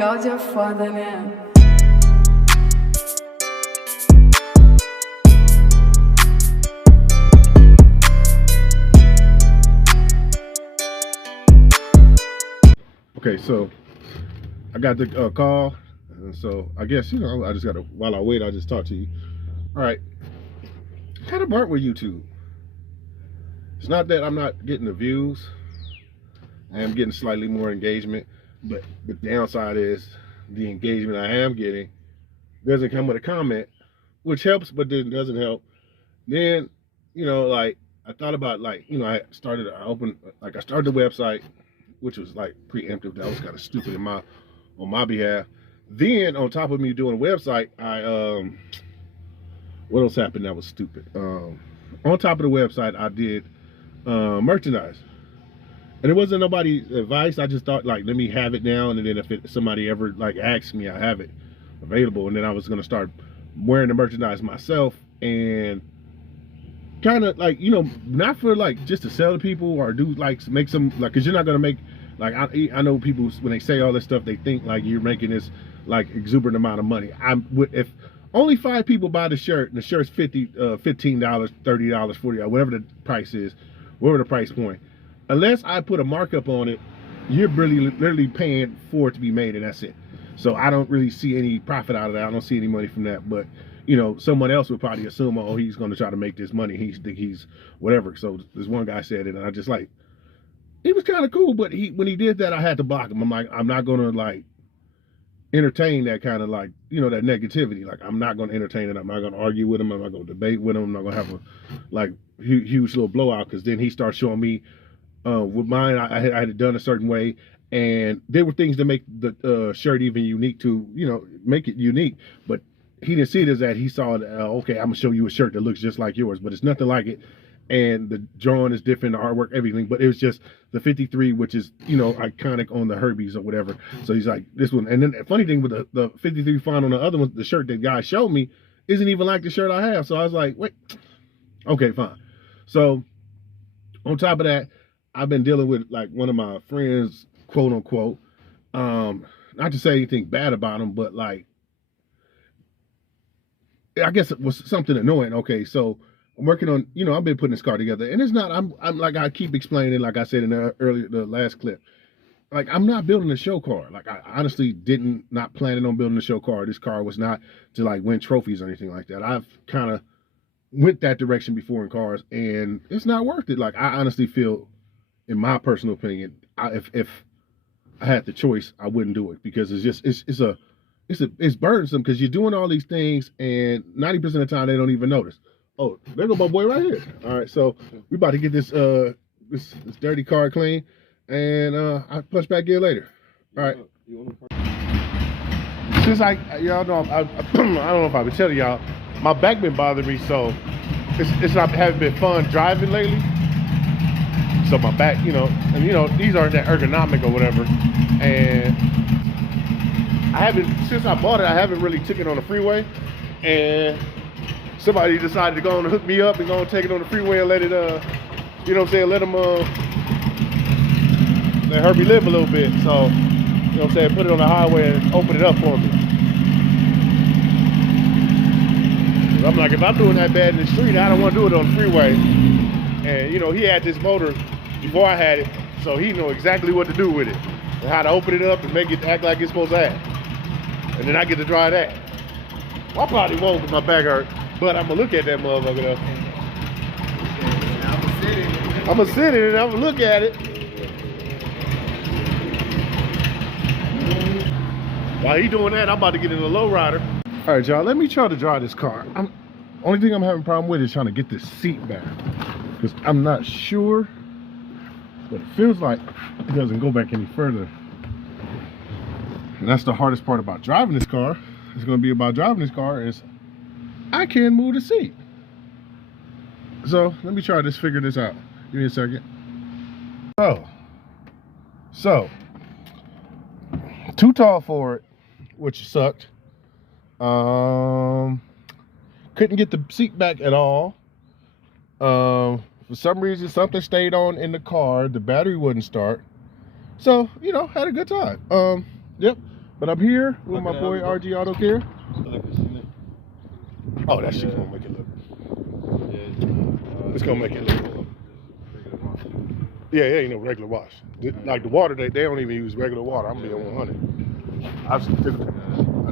Áudio é foda, né? Okay, so I got the call, and so I guess I just gotta while I wait, I'll just talk to you. All right, kind of burnt with YouTube. It's not that I'm not getting the views; I am getting slightly more engagement, but the downside is the engagement I am getting doesn't come with a comment, which helps, but then doesn't help. Then, like I thought about I started the website, which was like preemptive. That was kind of stupid on my behalf. Then on top of me doing a website, what else happened that was stupid? On top of the website, I did merchandise, and it wasn't nobody's advice. I just thought let me have it now, and then if somebody ever asks me, I have it available. And then I was gonna start wearing the merchandise myself and kind of not for just to sell to people or do make some because you're not gonna make I know people when they say all this stuff they think you're making this exuberant amount of money. If only 5 people buy the shirt and the shirt's $15, $30, $40, whatever the price is, whatever the price point, unless I put a markup on it, you're really literally paying for it to be made, and that's it. So I don't really see any profit out of that. I don't see any money from that. But someone else would probably assume, oh, he's going to try to make this money. He's whatever. So this one guy said it, and I just he was kind of cool. But when he did that, I had to block him. I'm like, I'm not going to entertain that kind of that negativity. I'm not going to entertain it. I'm not going to argue with him. I'm not going to debate with him. I'm not going to have a huge little blowout, because then he starts showing me with mine. I had it done a certain way. And there were things that make the shirt even unique to, make it unique. But he didn't see it as that. He saw it, okay, I'm going to show you a shirt that looks just like yours, but it's nothing like it. And the drawing is different, the artwork, everything. But it was just the 53, which is, iconic on the Herbies or whatever. So he's like, this one. And then the funny thing with the 53 font on the other one, the shirt that guy showed me, isn't even like the shirt I have. So I was like, wait, okay, fine. So on top of that, I've been dealing with one of my friends, quote unquote, not to say anything bad about him, but I guess it was something annoying. Okay, so I'm working on, I've been putting this car together, and it's not, I'm like I keep explaining, like I said in the last clip, I'm not building a show car. I honestly not planning on building a show car. This car was not to win trophies or anything like that. I've kind of went that direction before in cars, and it's not worth it. I honestly feel, in my personal opinion, if I had the choice, I wouldn't do it, because it's burdensome, because you're doing all these things and 90% of the time they don't even notice. Oh, there go my boy right here. All right, so we about to get this dirty car clean, and I'll punch back in later. All right. Since y'all know, I don't know if I've been telling y'all, my back been bothering me, so it's not haven't been fun driving lately. So my back, and these aren't that ergonomic or whatever. And since I bought it, I haven't really took it on the freeway. And somebody decided to go on and hook me up and go and take it on the freeway and let it, let them, let Herbie live a little bit. So, put it on the highway and open it up for me. I'm like, if I'm doing that bad in the street, I don't want to do it on the freeway. And, he had this motor before I had it, so he know exactly what to do with it and how to open it up and make it act like it's supposed to act. And then I get to drive that. Well, I probably won't because my back hurt, but I'm gonna look at that motherfucker though. I'm gonna sit in it and I'm gonna look at it. While he doing that, I'm about to get in the lowrider. All right, y'all, let me try to drive this car. Only thing I'm having a problem with is trying to get this seat back, because I'm not sure, but it feels like it doesn't go back any further. And that's the hardest part about driving this car. It's going to be about driving this car is I can't move the seat. So let me try to figure this out. Give me a second. So too tall for it, which sucked. Couldn't get the seat back at all. For some reason, something stayed on in the car. The battery wouldn't start. So, had a good time. Yep. But I'm here with my boy RG Auto Care. Oh, that shit gonna make it look. It's gonna make it look. Yeah, it ain't no regular wash. Like the water, they don't even use regular water. I'm being 100.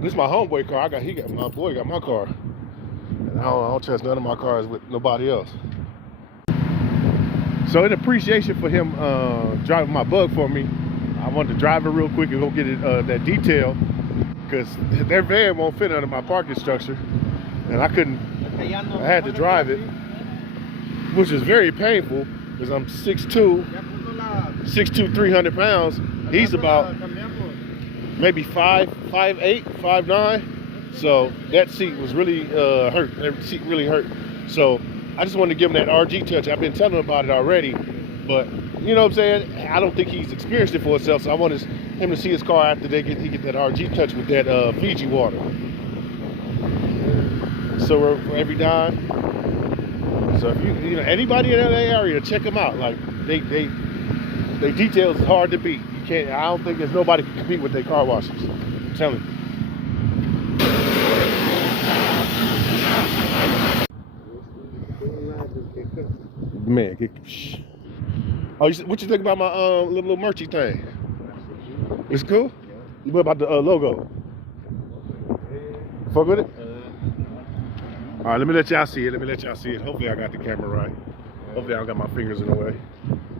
This is my homeboy car. My boy got my car. And I don't trust none of my cars with nobody else. So in appreciation for him driving my bug for me, I wanted to drive it real quick and go get it that detail, because their van won't fit under my parking structure, and I had to drive it, which is very painful because I'm 6'2", 300 pounds. He's about maybe 5'8", 5'9". So that seat was really hurt. That seat really hurt. So I just wanted to give him that RG touch. I've been telling him about it already, but you know what I'm saying? I don't think he's experienced it for himself, so I wanted him to see his car after he get that RG touch with that Fiji water. So for every dime. So if you know anybody in that area, check them out. Like they details is hard to beat. You can't. I don't think there's nobody can compete with their car washes. I'm telling you. Man, oh, what you think about my little merchy thing? It's cool? What about the logo? Fuck with it? All right, let me let y'all see it. Hopefully I got the camera right. Hopefully I don't got my fingers in the way.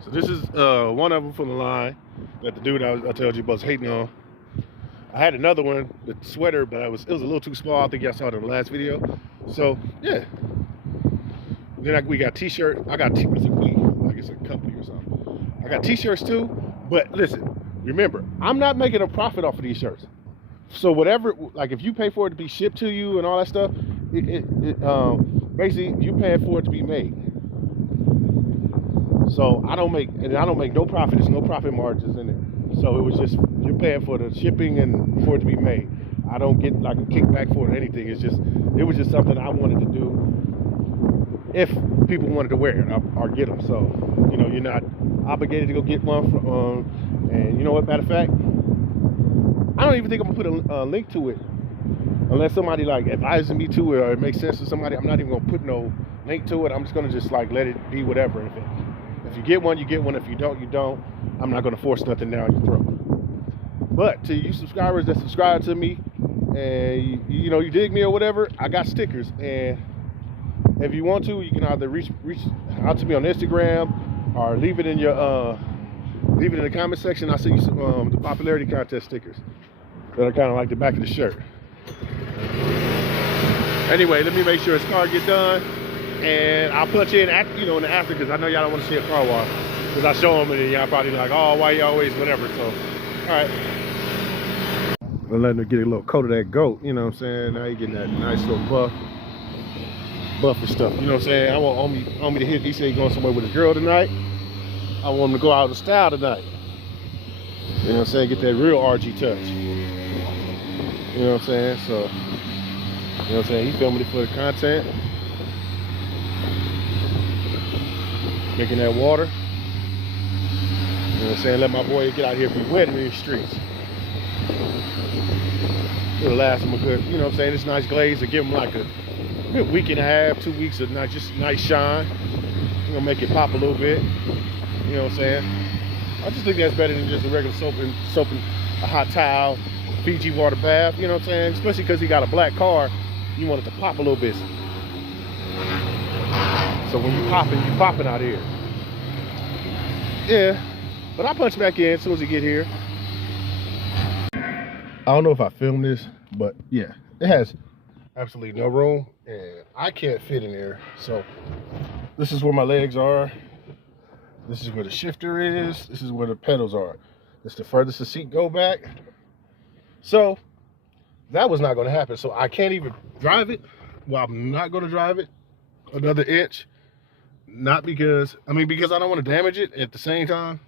So this is one of them from the line that the dude I told you was hating on. I had another one, the sweater, but it was a little too small. I think y'all saw it in the last video. So yeah. Then we got t-shirt. I got it's a we, like it's a company or something. I got t-shirts too. But listen, remember, I'm not making a profit off of these shirts. So whatever, like if you pay for it to be shipped to you and all that stuff, basically you paying for it to be made. So I don't make no profit. There's no profit margins in it. So it was just, you're paying for the shipping and for it to be made. I don't get like a kickback for it or anything. It was just something I wanted to do if people wanted to wear it or get them. So, you know, you're not obligated to go get one from, and you know what, matter of fact, I don't even think I'm gonna put a link to it unless somebody like advises me to it or it makes sense to somebody. I'm not even gonna put no link to it. I'm just gonna just like let it be whatever. If you get one, you get one. If you don't, you don't. I'm not gonna force nothing down your throat. But to you subscribers that subscribe to me and you know you dig me or whatever, I got stickers, and if you want to, you can either reach out to me on Instagram or leave it in your leave it in the comment section. I'll send you some the popularity contest stickers that are kind of like the back of the shirt. Anyway, let me make sure his car get done, and I'll punch in in the after, because I know y'all don't want to see a car wash, because I show them and then y'all probably like, oh, why you always whatever. So all right, I'm letting her get a little coat of that goat, you know what I'm saying? Now you getting that nice little buff and stuff, you know what I'm saying? I want homie to hit. He said he's going somewhere with his girl tonight. I want him to go out in style tonight. You know what I'm saying? Get that real RG touch. You know what I'm saying? So, you know what I'm saying? He filming it for the content. Making that water. You know what I'm saying? Let my boy get out here and be wet in these streets. It'll last him a good, you know what I'm saying? This nice glaze will give him like a good week and a half, 2 weeks of just nice shine. We're gonna make it pop a little bit. You know what I'm saying? I just think that's better than just a regular soap and a hot towel, Fiji water bath. You know what I'm saying? Especially because he got a black car, you want it to pop a little bit. So when you popping out here. Yeah, but I'll punch back in as soon as he get here. I don't know if I filmed this, but yeah, it has absolutely no room, and I can't fit in there. So this is where my legs are. This is where the shifter is. This is where the pedals are. It's the furthest the seat go back. So that was not going to happen. So I can't even drive it. Well, I'm not going to drive it another inch. Not because, because I don't want to damage it. At the same time,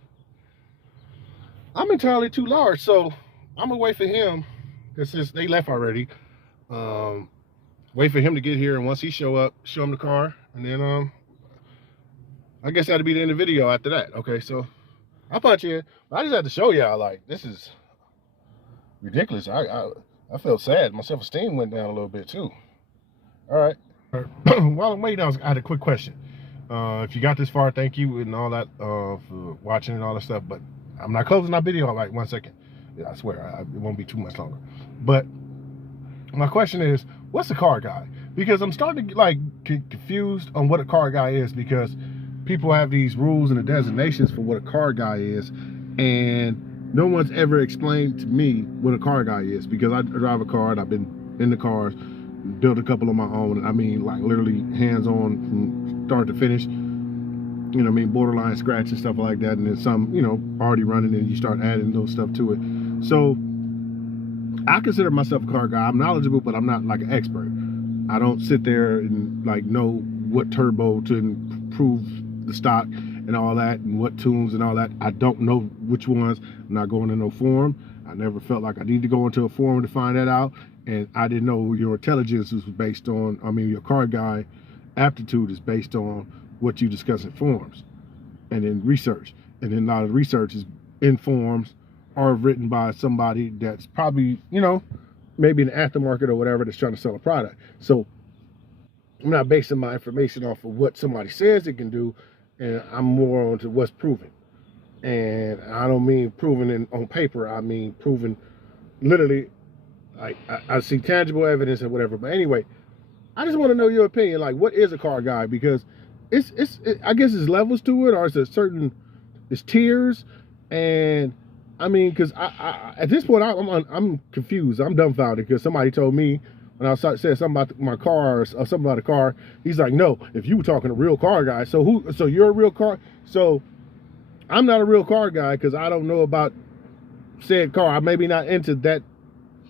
I'm entirely too large. So I'm going to wait for him, because since they left already, wait for him to get here. And once he show up, show him the car. And then, I guess that'll be the end of the video after that. Okay, so I'll punch in. I just have to show y'all, like, this is ridiculous. I felt sad. My self-esteem went down a little bit too. All right. While I'm waiting, I had a quick question. If you got this far, thank you and all that for watching and all that stuff. But I'm not closing our video. Like 1 second. Yeah, I swear it won't be too much longer. But my question is, what's a car guy? Because I'm starting to get confused on what a car guy is, because people have these rules and the designations for what a car guy is, and no one's ever explained to me what a car guy is, because I drive a car and I've been in the cars, built a couple of my own, and I mean like literally hands-on from start to finish, you know what I mean, borderline scratch and stuff like that, and then some, you know, already running, and you start adding those stuff to it. So I consider myself a car guy. I'm knowledgeable, but I'm not like an expert. I don't sit there and like know what turbo to improve the stock and all that, and what tunes and all that. I don't know which ones. I'm not going to no forum. I never felt like I need to go into a forum to find that out. And I didn't know your intelligence was based on, I mean, your car guy aptitude is based on what you discuss in forums and in research. And then a lot of research is in forums or written by somebody that's probably, you know, maybe an aftermarket or whatever that's trying to sell a product. So I'm not basing my information off of what somebody says it can do, and I'm more onto what's proven. And I don't mean proven on paper. I mean proven literally. I see tangible evidence and whatever. But anyway, I just want to know your opinion. Like, what is a car guy? Because I guess it's levels to it, or it's tiers. And I mean, because I at this point I'm confused. I'm dumbfounded because somebody told me when I said something about my car or something about a car. He's like, no, if you were talking to a real car guy, so you're a real car. So I'm not a real car guy because I don't know about said car. I maybe not into that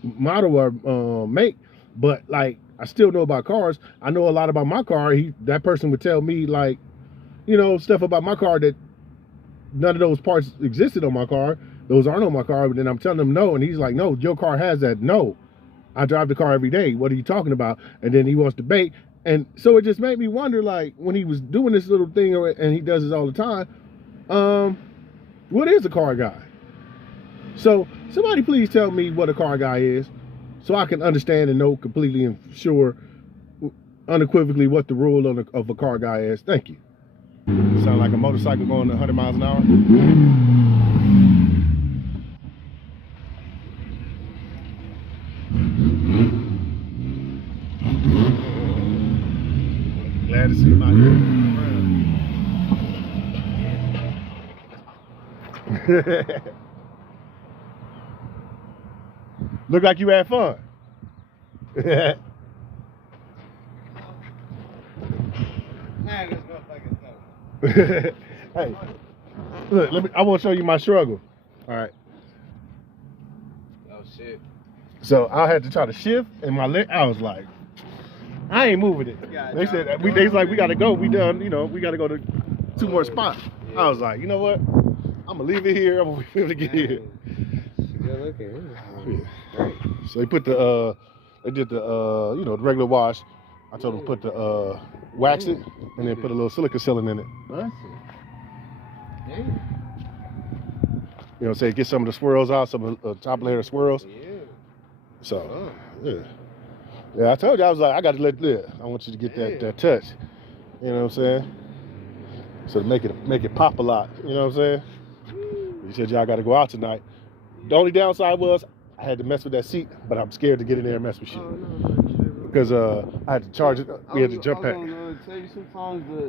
model or make, but like I still know about cars. I know a lot about my car. That person would tell me, like, you know, stuff about my car that none of those parts existed on my car. Those aren't on my car. But then I'm telling him no, and he's like, no, your car has that. No, I drive the car every day. What are you talking about? And then he wants to debate. And so it just made me wonder, like, when he was doing this little thing, and he does this all the time, what is a car guy? So somebody please tell me what a car guy is, so I can understand and know completely and sure, unequivocally, what the rule of a car guy is. Thank you. Sound like a motorcycle going 100 miles an hour. Glad to see my friend. Look like you had fun. Hey, look, I want to show you my struggle. All right. Oh shit. So I had to try to shift, and my leg, I was like, I ain't moving it. They said, we gotta go. We done, you know, we gotta go to 2 more spots. Yeah. I was like, you know what? I'm gonna leave it here. I'm gonna be able to get here. Good looking. Yeah. So they put the they did the you know, the regular wash. I told them to put the wax it and then put a little silica sealant in it. Yeah. You know what I'm saying? Get some of the swirls out, some of the top layer of swirls. Yeah. So yeah. Yeah, I told you, I was like, I gotta let live. I want you to get that touch. You know what I'm saying? So to make it pop a lot. You know what I'm saying? You said y'all gotta go out tonight. The only downside was I had to mess with that seat, but I'm scared to get in there and mess with shit. Oh, no, Because I had to charge it. We had to jump back. I was gonna tell you sometimes, but